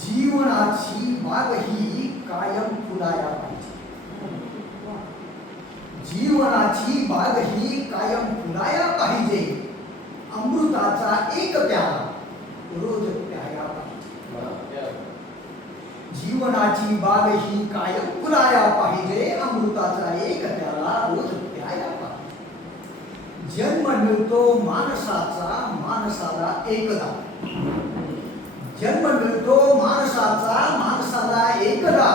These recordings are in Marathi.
जीवनाची बाग ही कायम फुलाया पाहिजे. जीवनाची बाग ही कायम फुलाया पाहिजे. अमृताचा एक प्याला रोज प्याया पाहिजे. जीवनाची बाग ही कायम फुलाया पाहिजे. अमृताचा एक प्याला रोज प्याया पाहिजे. जन्म मिळतो माणसाचा माणसाला एकदा. जन्म मिळतो माणसाचा माणसाला एकदा.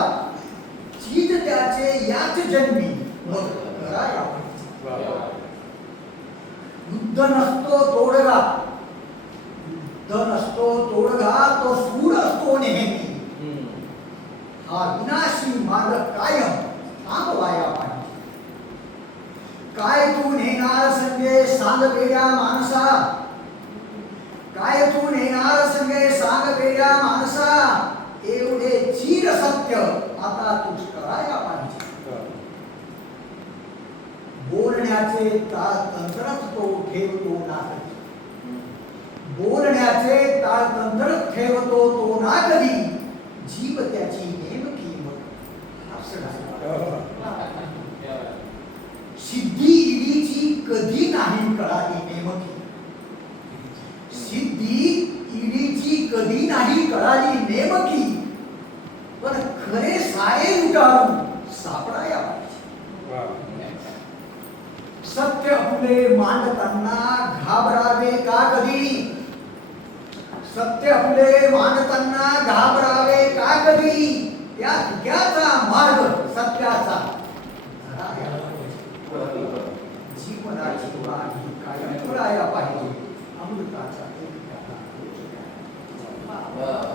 चीज त्याचे याच जन्मी मग कराया पाहिजे. युद्ध नसतो तोडगा. युद्ध नसतो तोडगा तो सूर असतो नेहमी. हा विनाशी मार्ग कायम थांबवाया पाहिजे. काय तू नेणार संगे सांग वेड्या माणसा. काय तू नेणार संगे सांग वेड्या माणसा. एवढे चीर सत्य आता तूच कराया पाहिजे. बोलण्याचे ताळतंत्रच तो ठेवतो ना कधी. बोलण्याचे ताळतंत्रच ठेवतो तो ना कधी. जीव त्याची नेमकी मग सिद्धी ईडीची कधी नाही कळाली नेमकी. सिद्धी ईडीची कधी नाही कळाली नेमकी. पण खरे सारे लुटारून सापडाया पाहिजे. सत्य फुले मांडताना घाबरावे का कधी. सत्य फुले मांडताना घाबरावे का कधी. त्या धुक्याचा मार्ग सत्याचा जीवनाची वाट ही कायम फुलाया पाहिजे. अमृताचा एक प्याला रोज प्यायला.